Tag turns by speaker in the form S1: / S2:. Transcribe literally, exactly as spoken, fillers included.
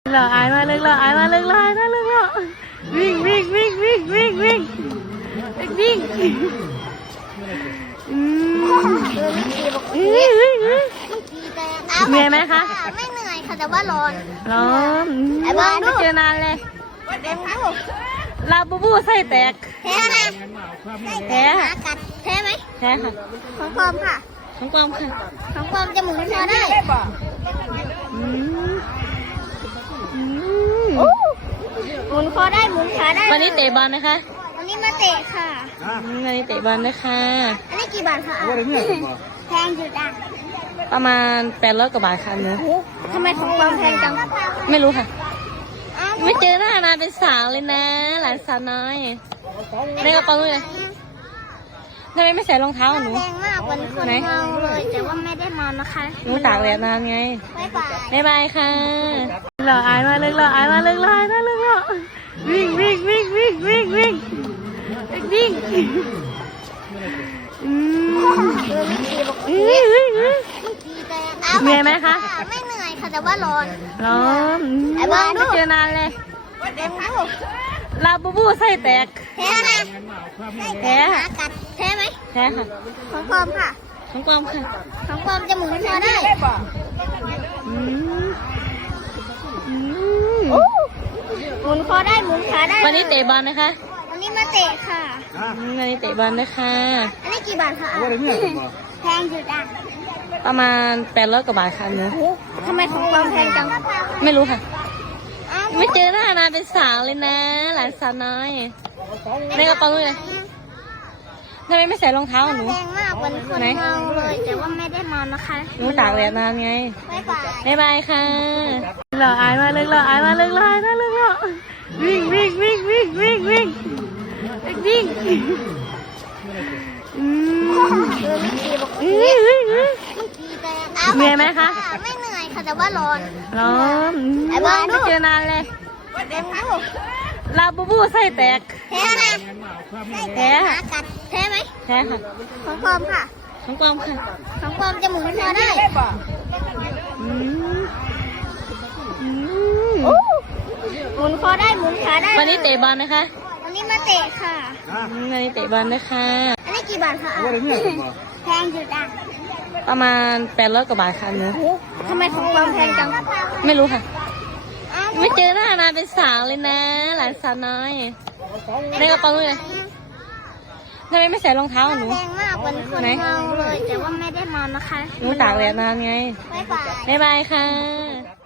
S1: เราอายมาเลิกเราอายมาเลิกเราอายมาเลิกเราวิ่งวิ่งวิ่งวิ่งวิ่งวิ่งวิ่งอืมเหนื่อยไหมคะ
S2: ไม่เหนื่อยค่ะแต่ว่าร้อน
S1: ร้อนไม่เจอนานเลยลาบูบูไส้แตก
S2: แพ้ไหม
S1: แพ้ค่ะ
S2: กัดแพ้ไหม
S1: แพ้ค่ะ
S2: ของปลอมค่ะ
S1: ของปลอมค่ะ
S2: ของปลอมจะหมุนคอได้
S1: อืมอืม
S2: หมุนคอได้หมุนขาได้
S1: วันนี้เตะบอลนะคะ
S2: วันนี้มาเตะค่ะ
S1: วันนี้เตะบอลนะคะ
S2: อันนี้กี่บาทคะแพงอยู่จ้ะ
S1: ประมาณแปดร้อยกว่าบาทค่ะเนื้อ
S2: ทำไมของปลอมแพงจัง
S1: ไม่รู้ค่ะไม่เจอหน้านานเป็นสาวเลยนะหลานสาวน้อยในกระเป๋าเลยทำไมไม่ใส่รองเท้าหนู
S2: แพงมากวันคนเมาเลยแต่ว่าไม่ได้เมานะคะ
S1: หนูตากแดดนานไง
S2: บ๊ายบาย
S1: บ๊ายบายค่ะเราอายมาเลิกเราอายมาเลิกเราอายมาเลิกเราวิ่งวิ่งวิ่งวิ่งวิ่งวิ่งวิ่งอืมเหนื่อยไหมคะ
S2: ไม่เหนื่อยค่ะแต่ว่าร้อน
S1: ร้อนไม่เจอนานเลยลาบูบูไส้แตก
S2: แพ้ไหม
S1: แพ้ค่ะ
S2: กัดแพ้ไหม
S1: แพ้ค่ะ
S2: ของปลอมค่ะ
S1: ของปลอมค่ะ
S2: ของปลอมจะหมุนคอได้
S1: อืมอืม
S2: หมุนคอได้หมุนขาได้
S1: วันนี้เตะบอลนะคะ
S2: วันนี้มาเตะค่ะ
S1: วันนี้เตะบอลนะคะ
S2: อันนี้กี่บาทคะแพงอยู่จ้ะ
S1: ประมาณแปดร้อยกว่าบาทค่ะเนื้อ
S2: ทำไมของปลอมแพงจัง
S1: ไม่รู้ค่ะไม่เจอหน้านานเป็นสาวเลยนะหลานสาวน้อยในกระเป๋าเลยทำไมไม่ใส่รองเท้าหนู
S2: แพงมากวันคนเมาเลยแต่ว่าไม่ได้เมานะคะ
S1: หนูตากแดดนานไง
S2: บ๊ายบาย
S1: บ๊ายบายค่ะเราอายมาเลิกเราอายมาเลิกเราอายมาเลิกเราวิ่งวิ่งวิ่งวิ่งวิ่งวิ่งวิ่งอืมเหนื่อยไหมคะ
S2: ไม่เหนื่อยค่ะแต่ว่าร้อน
S1: ร้อนไม่เจอนานเลยลาบูบูไส้แตก
S2: แพ้ไหม
S1: แพ้ค่ะ
S2: กัดแพ้ไหม
S1: แพ้ค่ะ
S2: ของปลอมค่ะ
S1: ของปลอมค่ะ
S2: ของปลอมจะหมุนคอได้
S1: อืมอืม
S2: หมุนคอได้หมุนขาได้
S1: วันนี้เตะบอลนะคะ
S2: วันนี้มาเตะค่ะ
S1: วันนี้เตะบอลนะคะ
S2: อันนี้กี่บาทคะแพงอยู่จ้ะ
S1: ประมาณแปดร้อยกว่าบาทค่ะเนื้อ
S2: ทำไมของปลอมแพงจัง
S1: ไม่รู้ค่ะไม่เจอหน้านานเป็นสาวเลยนะหลานสาวน้อยในกระเป๋าเลยทำไมไม่ใส่รองเท้าหนู
S2: แพงมากวันคนเมาเลยแต่ว่าไม่ได้เมานะคะ
S1: หนูตากแดดนานไง
S2: บ๊ายบาย
S1: บ๊ายบายค่ะ